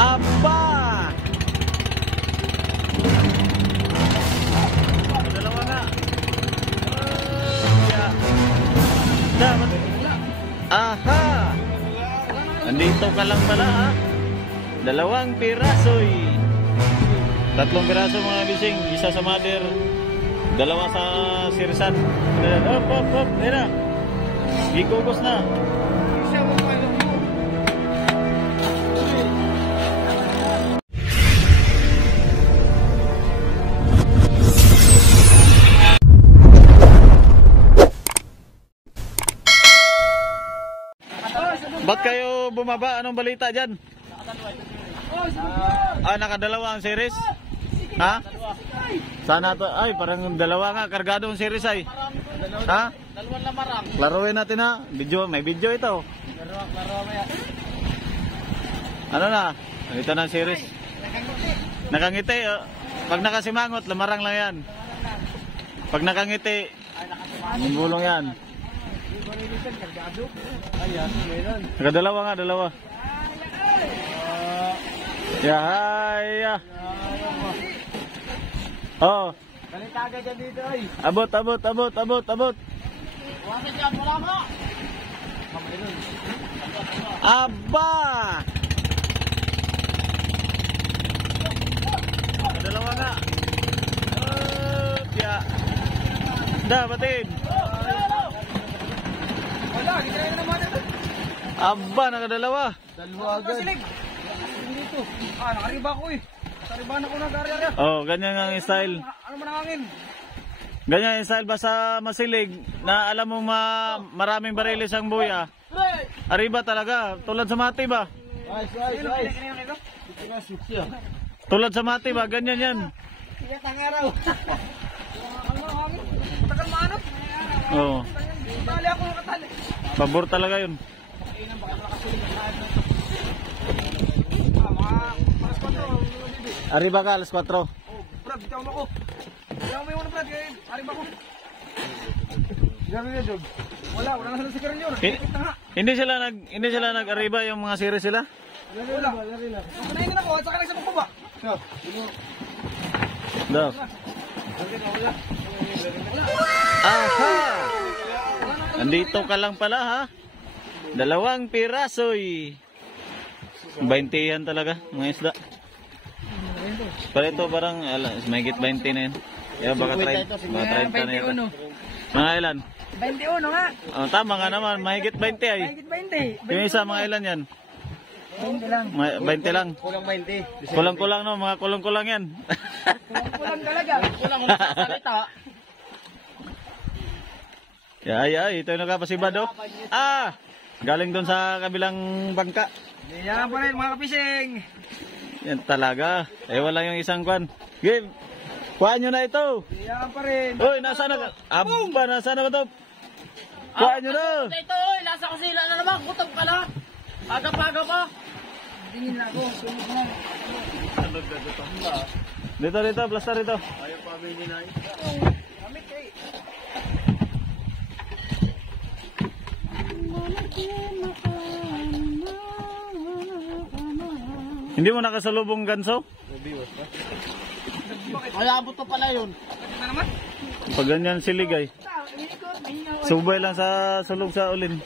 Aba! Dalawa nga. Dapat. Aha! Nandito ka lang pala ha. Dalawang pirasoy. Tatlong piraso mga bising. Isa sa mother. Dalawa sa sirsan. Hop, hop, hop. Ayan na. Gikugos na. Ba't kayo bumaba? Anong balita dyan? Nakadalawa ang series? Ha? Sana to. Ay, parang dalawa nga. Kargado ang series ay. Ha? Dalawang lamarang. Laruin natin ha. Video, may video ito. Laro maya. Ano na? Ito na ang series. Nakangiti. Pag nakasimangot, lamarang lang yan. Pag nakangiti, bulong yan. Ayan, meron. Nakadalawa nga, dalawa. Yahaya. Oh. Balitaga dyan dito ay. Abot. Wala dyan, wala mo. Aba! Dalawa nga. Batin. Wala, kita na naman ito. Aba, nakadalawa. Dalawa agad. Dito. Nakariba ko eh. Nakariba na ko na gari-gari. Oh, ganyan ang style. Ano man ang hangin? Ganyan ang style basta masilig na alam mo maraming bariles ang buya. Arriba talaga, tulad sa mati ba? Tulad sa mati ba, ganyan yan. Iya tangaraw. Ano hangin? Takal maanot. Oo. Tali ako ng katali. Pabor talaga yun. Arriba ka, alas 4. Oh, Brad, ikaw mo ko. Ikaw mo yung Brad, arriba ko. Gano'n niya, Jog. Wala na sila si Karilyo. Hindi sila nag-arriba yung mga series sila? Wala. Kunayin na ako, at saka lang sa pagpaba. Daw. Aha! Nandito ka lang pala ha. Dalawang pirasoy. 20 yan talaga, mga isda. Pero ito parang, may higit 20 na yun. Kaya baka 30 na yan. Mga ilan? 21 nga. Oh, tama nga naman, mahigit 20 ay. Mahigit 20. Yung isa, mga ilan yan? 20 lang. 20 lang. Kulang 20. Kulang-kulang no, mga kulang-kulang yan. Kulang talaga. Kulang ulit sa salita. Ay, ito yung nakapasibad oh. Galing doon sa kabilang bangka. Yan pa rin mga kapising. Yan talaga. Wala yung isang kwan. Game. Kuhaan nyo na ito. Yan pa rin. Uy, nasaan na? Aba, nasaan na ba ito? Kuhaan nyo na. Ito, nasa kusila na naman. Gutom ka na. Aga-paga pa. Tingin na ako. Dito, blaster dito. Ayaw pa bini na eh. Kami kay. Hindi mo nakasalubong ganso? Malabot to pala yun. Pag ganyan siligay. Subay lang sa sulog sa ulin.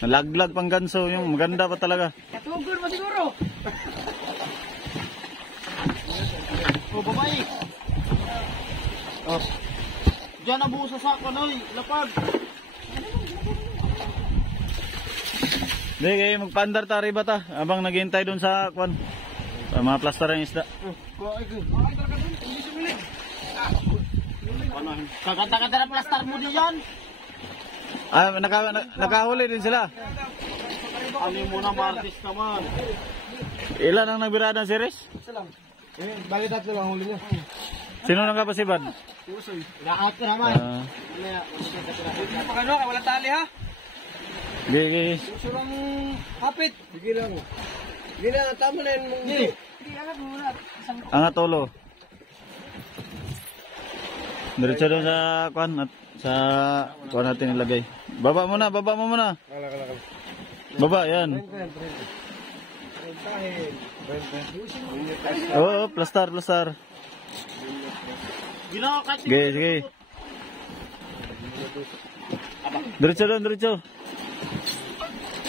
Nalaglag pang ganso, yung maganda pa talaga. Katugol mo siguro. O babae. Diyan na buo sa sako noy, lapag. Hindi, kayo magpaandar ta, riba ta. Abang naghihintay dun sa kwan. Sa mga plaster ng isda. Kaganda-ganda na plaster mo diyan. Nakahuli din sila. Ano mo na martis ka man. Ilan ang nabirada ng series? Isa lang. Bali tatlo ang huli niya. Sino nang kapasibad? Usoy. Lahat ka naman. Pagano ka, wala tali ha? Sige. Usurang hapit. Sige lang. Sige lang, tama na yun mong hindi. Hindi alam mo na. Ang atolo. Diretso doon sa kwan at sa kwan natin ilagay. Baba mo muna. Baba, yan. Oo, plastar. Sige, sige. Diretso.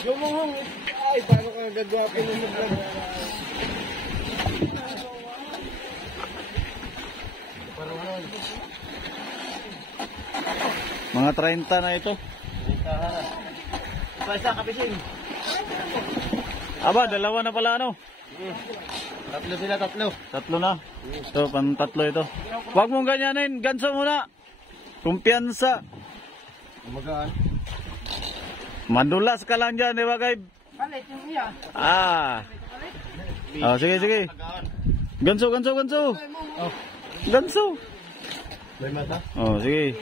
Yung mong, ay, paano ka gagawin mo na vlog? Mga 30 na ito. Pasa kapisin. Aba, dalawa na pala ano? Tatlo sila, tatlo. Tatlo na. Ito, pantatlo ito. Huwag mong ganyanin, ganso muna. Kumpiyansa. Magaan. Madulas ka lang dyan, di ba, Gaib? Palit yung iya. Oh, sige. Ganso. Oh. Ganso. May mata? Oh, sige.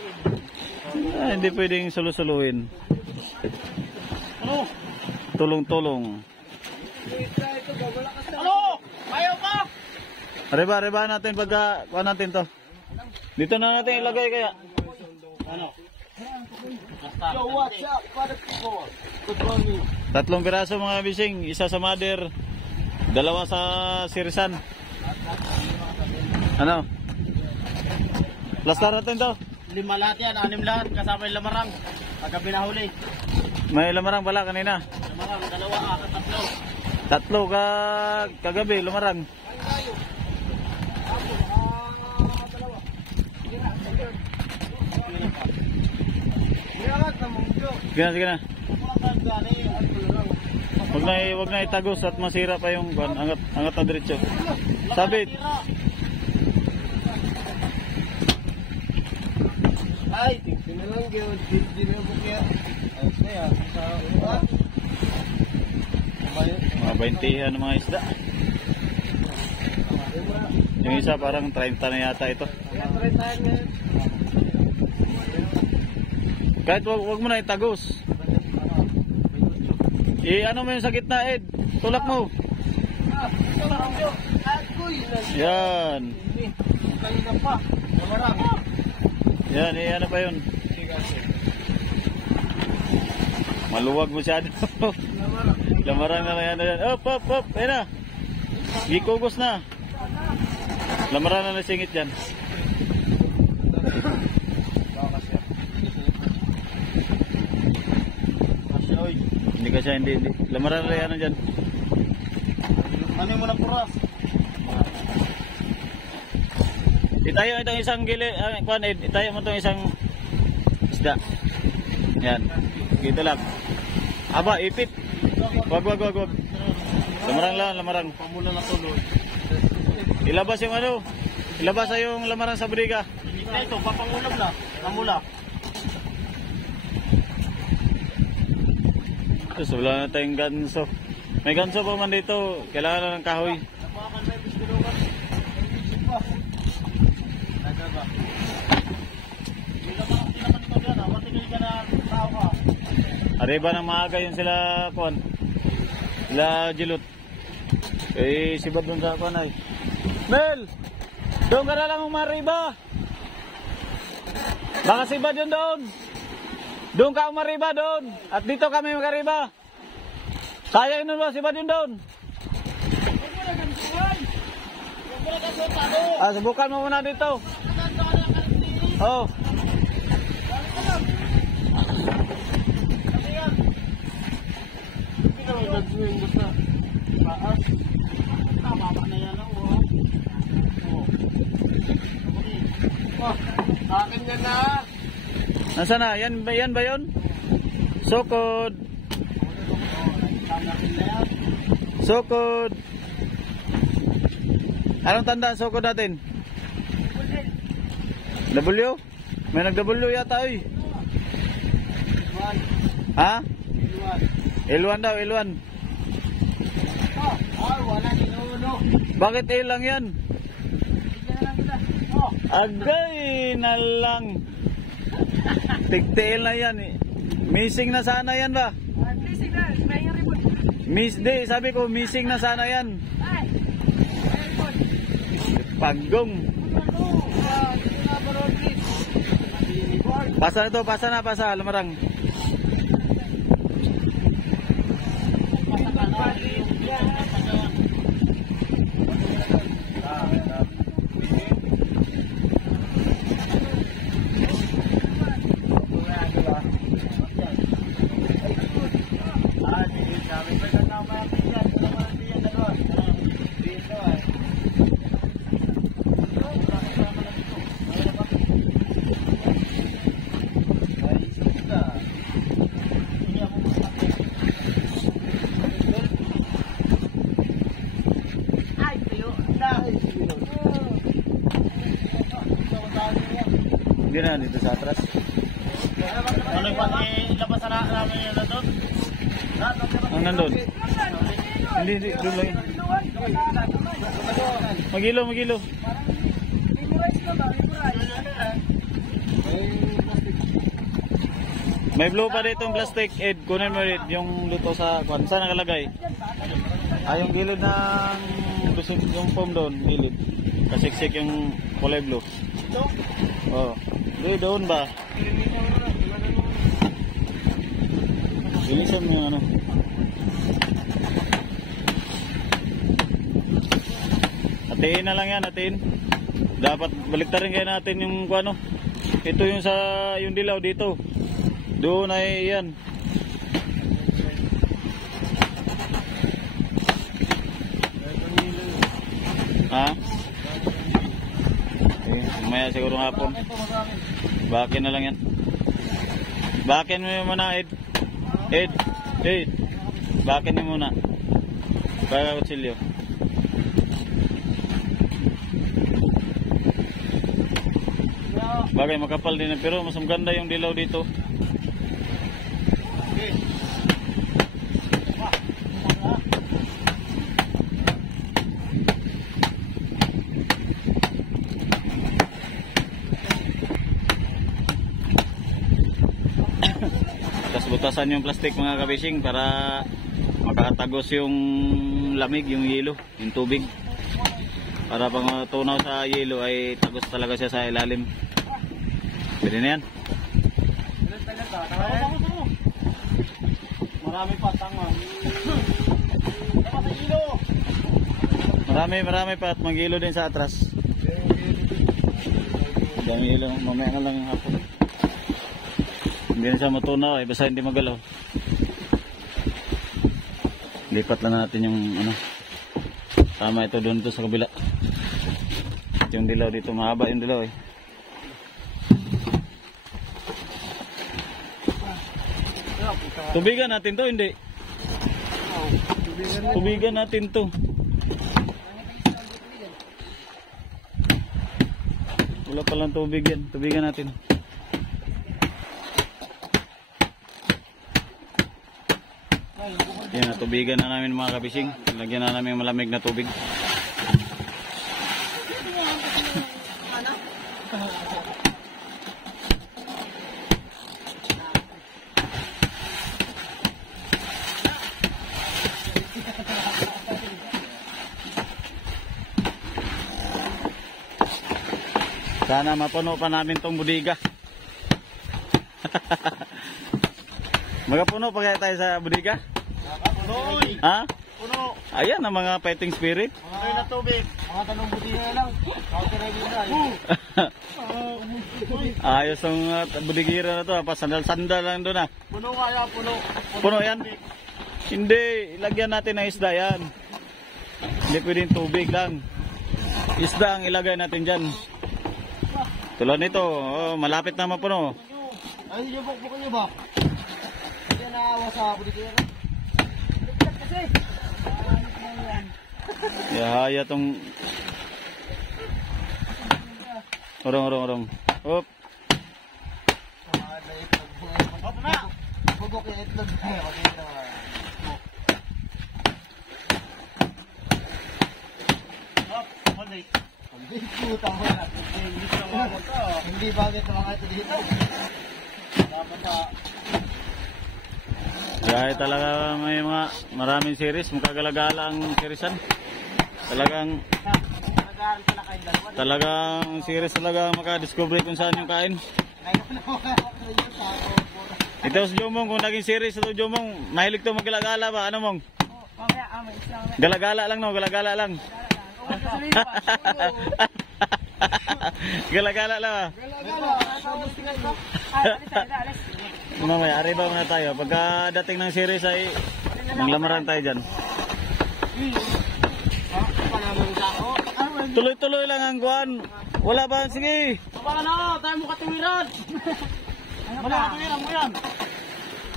Hindi pwedeng sulu-suluin. Ano? Tulong-tulong. Ano? Ayaw ka? Reba natin pagka kuha natin to. Dito na natin ilagay kaya. Ano? Yo, what's up? What people? Good morning. 3 piraso mga bising, isa sa mother, 2 sa sirisan. Ano? Plastar natin to. 5 lahat yan, 6 lahat, kasama yung lamarang. Pagka binahuli. May lamarang pala kanina. Lamarang, 2, 3. 3 kagabi, lumarang. Sige na. Wag na itagos at masira pa yung kuwan. Angat na diretso. Sabit. Ay, tingnan lang yun. Dinabok yan. Kaya, sa uwa. Mga 20 ng mga isda. Yung isa parang 30 na yata ito. Kahit wag mo na itagos. Ano mo yung sa gitna, Ed? Tulak mo. Yan. Yan, ano pa yun? Maluwag masyado. Lamarang na yan. Up. Ayan na. Gikugos na. Lamaran na singit dyan. Hindi ka siya, hindi. Lamaran na yan dyan. Ano mo na puras? Itayo itong isang gili, itayo mo itong isang isda. Yan. Dito lang. Aba, ipit. Wag. Lamarang. Pamula na tuloy. Ilabas yung ano. Ilabas yung lamarang sa briga. Ito, papangulam na. Pamula. So, wala na tayong ganso. May ganso pa man dito. Kailangan na ng kahoy. Arriba ng maaga yun sila, Kuan. Sila Jilot. Si Bad dun sa Kuan ay. Mel! Doon ka na lang umariba. Baka si Bad yun doon. Doon ka umariba doon. At dito kami magariba. Kaya yun ba si Bad yun doon? Subukan mo muna dito. Oh. Akin yan na. Nasaan na? Yan ba yun? Sokod. Anong tanda ang sokod natin? W? May nag-W yata eh. Ha? L1 daw, L1. Wala ninuno. Bakit L lang yan? Agay na lang. Tigtiil na yan eh. Missing na sana yan ba? Missing na. Sabi ko missing na sana yan. Pagong. Pasa na, lamarang. Hindi na, dito sa atras. Ano yung ilabas na namin yun na doon? Ang nandun? Hindi, doon lang yun. Magilo. May blue pa dito yung plastic, Ed. Kunin mo rin yung luto sa kwan. Saan nakalagay? Yung gilid ng yung foam doon, gilid. Kasiksik yung kulay blue. Oo. Doon ba? Bilisan mo yung ano. Hatiin na lang yan, hatiin. Dapat baliktarin kayo natin yung ano. Ito yung sa yung dilaw dito. Doon ay yan. Ha? Mamaya siguro hapon. Bakin na lang yan. Bakin mo yung muna, Ed. Ed. Bakin mo muna. Kaya kutsilyo. Bagay makapal din pero mas maganda yung dilaw dito. Butasan yung plastic mga kabising para makatagos yung lamig, yung yelo, yung tubig. Para pang tunaw sa yelo ay tagos talaga siya sa ilalim. Pwede na yan. Marami pa tanga. Marami pa at mag-ilo din sa atras. Dami ilo, mamaya na lang yung hapon. Hindi na siya matunaw basta hindi magalaw. Lipat lang natin yung ano. Tama ito doon to sa kabila. Yung dilaw dito, mahaba yung dilaw Tubigan natin to, hindi? Tubigan natin to. Wala palang tubig yan. Tubigan natin. Yan, natubigan na namin mga kabising. Lagyan na namin malamig na tubig. Sana mapuno pa namin tong budiga. Magapuno pa kaya tayo sa budiga? Punoy! Ha? Puno! Ayan ang mga fighting spirit. Punoy na tubig. Mga tanong buti na lang. Kauti na yun na. Ayos ang budigira na to. Sandal-sandal lang doon Puno kaya, puno. Puno yan? Hindi. Ilagyan natin ng isda yan. Hindi pwedeng tubig lang. Isda ang ilagay natin dyan. Tulad nito. Malapit na mapuno. Ay, yung bukbukan nyo ba? Hindi naawa sa buti na. Yahaya tong Orong. Hop. Hop na! Bugok yung itlog na. Hop, holi. Hindi bagay sa mga ito dito. Dapat sa... Kaya talaga may mga maraming series, makagalagala ang seriesan. Talagang series talaga makadiscover kung saan yung kain. Ito si Jomong, kung naging series ito Jomong, mahilig to maggalagala ba? Ano mong? Galagala lang no, galagala lang. Galagala lang ba? Mamaya, arriba muna tayo. Pagka dating ng series ay maglamaran tayo dyan. Tuloy-tuloy lang ang kuhan. Wala ba? Sige. Baka na, tayo mo katiwiran. Wala katiwiran mo yan.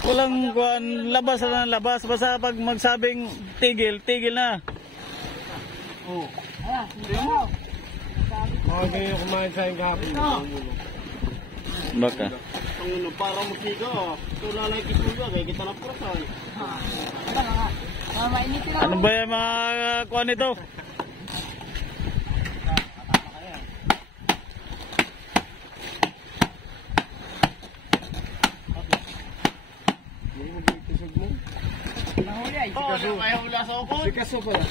Walang kuhan. Labas na ng labas. Basta pag magsabing tigil, tigil na. Okay, kumain sa yung kahapon. Baka. Ang ano, parang magsiga. Tulalay kisuga, kaya kita na pura eh. Wala nga. Mainitin Ano ba yung mga kuha nito? Nahuli ay. Oo, ano kaya hula sa ukod? Picasso pala.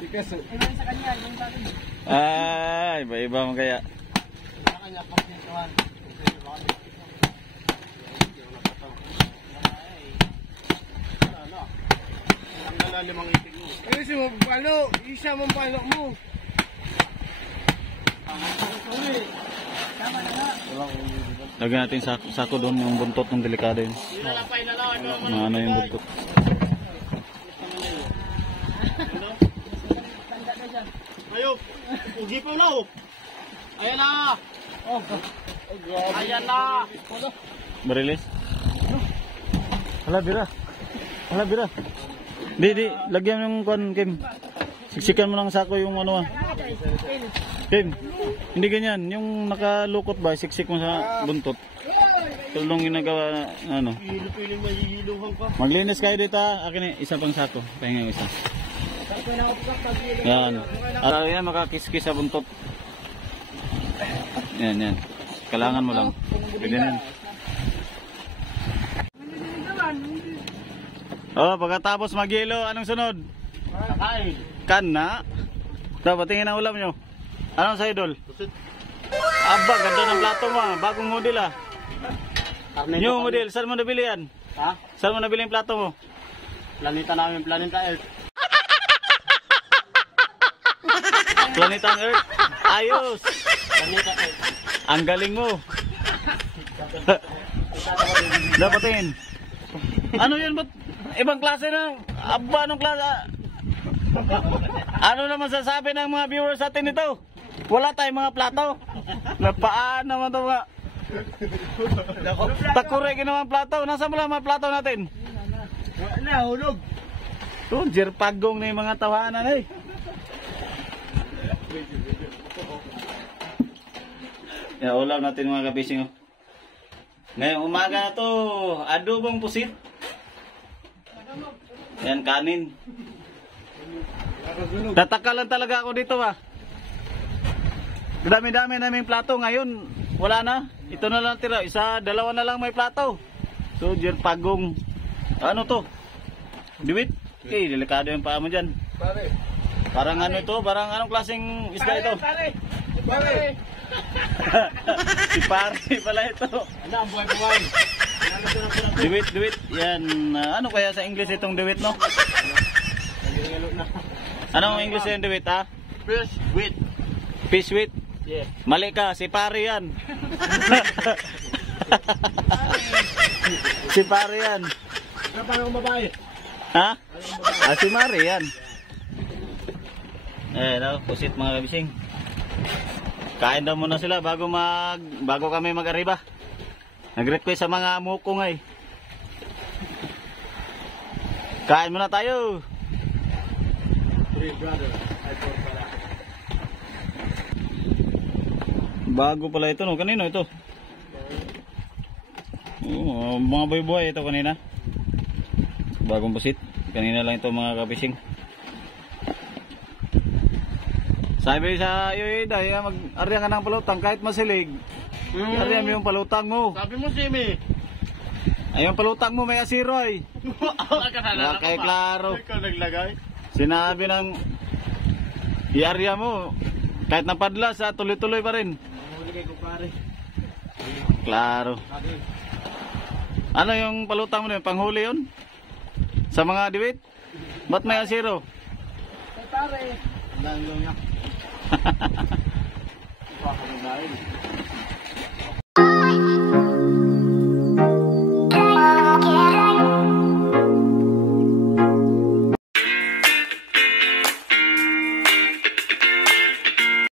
Picasso. Iwan sa kanya, yung sa akin. Ay, iba-iba mo kaya. Sa kanya, pagsintuhan. Ang lala 5 itig mo. Ayusin mo, paano? Isa mong paano mo. Tama na nga. Lagyan natin sako doon yung buntot ng delikado yun. Nilalapay na lang. Mga ano yung buntot. Ayop! Ugi pa na oh! Ayan na! Ayan na! Barilis? Hala, bira. Hala, bira. Di, lagyan yung kuan, Kim. Siksikan mo ng sako yung ano. Kim, hindi ganyan. Yung nakalukot ba, siksik mo sa buntot. Tulong ginagawa na ano. Hilo-piling mahihiluhan pa. Maglinis kayo dito ha. Akin isa pang sako. Pahinga yung isa. Yan. Para yan makakiskis sa buntot. Yan. Kailangan mo lang. Pwede na yan. Oh, pagkatapos maghilo, anong sunod? Kakain. Kana. Ito, patingin ang ulam nyo. Anong sa idol? Aba, ganda ng plato mo ah. Bagong model ah. New model, saan mo nabili yan? Ha? Saan mo nabili yung plato mo? Planeta namin, Planeta Earth. Planeta Earth. Ayos. Planeta Earth. Ang galing mo. Dapatin. Ano yan? Ba't ibang klase na? Aba, anong klase? Ano naman sasabi ng mga viewers natin ito? Wala tayong mga plato. Napaan naman ito mga... Takure ginawa ang plato. Nasaan mo lang mga plato natin? Wala, hulog. Ito, jerpagong na yung mga tawanan eh. Yan, ulam natin mga kabising. Oh. Ngayong umaga na to, adobong pusit. Yan, kanin. Tataka lang talaga ako dito ah. Dami-dami naming plato ngayon. Wala na. Ito na lang tira. Isa, dalawa na lang may plato. So, jerpagong. Ano to? Diwit? Okay, delikado yung paa mo dyan. Pare. Parang ano ito? Parang anong klaseng isda ito? Pare. Si pare pala ito. Ano ang buhay-buhay? Diwit. Yan. Ano kaya sa English itong diwit, no? Anong English yung diwit, ha? Fish with. Fish with? Yeah. Mali ka, si pare yan. Si pare yan. Ano pa yung babae? Ha? Si Mari yan. No, pusit mga kabising. Kain daw muna sila bago kami mag-arriba. Nag-request sa mga mukong ay. Kain muna tayo. Bago pala ito, no? Kanino ito? Mga buhay-buhay ito kanina. Bagong pusit. Kanina lang ito mga kabising. Sabi sa iyo, Day, mag-arya ka ng palutang kahit masilig. Arya mo yung palutang mo. Sabi mo, Simi. Ay, yung palutang mo may asiro ay. Okay, klaro. Ikaw naglagay. Sinabi ng i-arya mo. Kahit napadlas, tuloy-tuloy pa rin. Huli kay kumpare. Klaro. Ano yung palutang mo na yun? Panghuli yun? Sa mga diwit? Ba't may asiro? Pare. Ang dami lang niya. Baka nagdahil.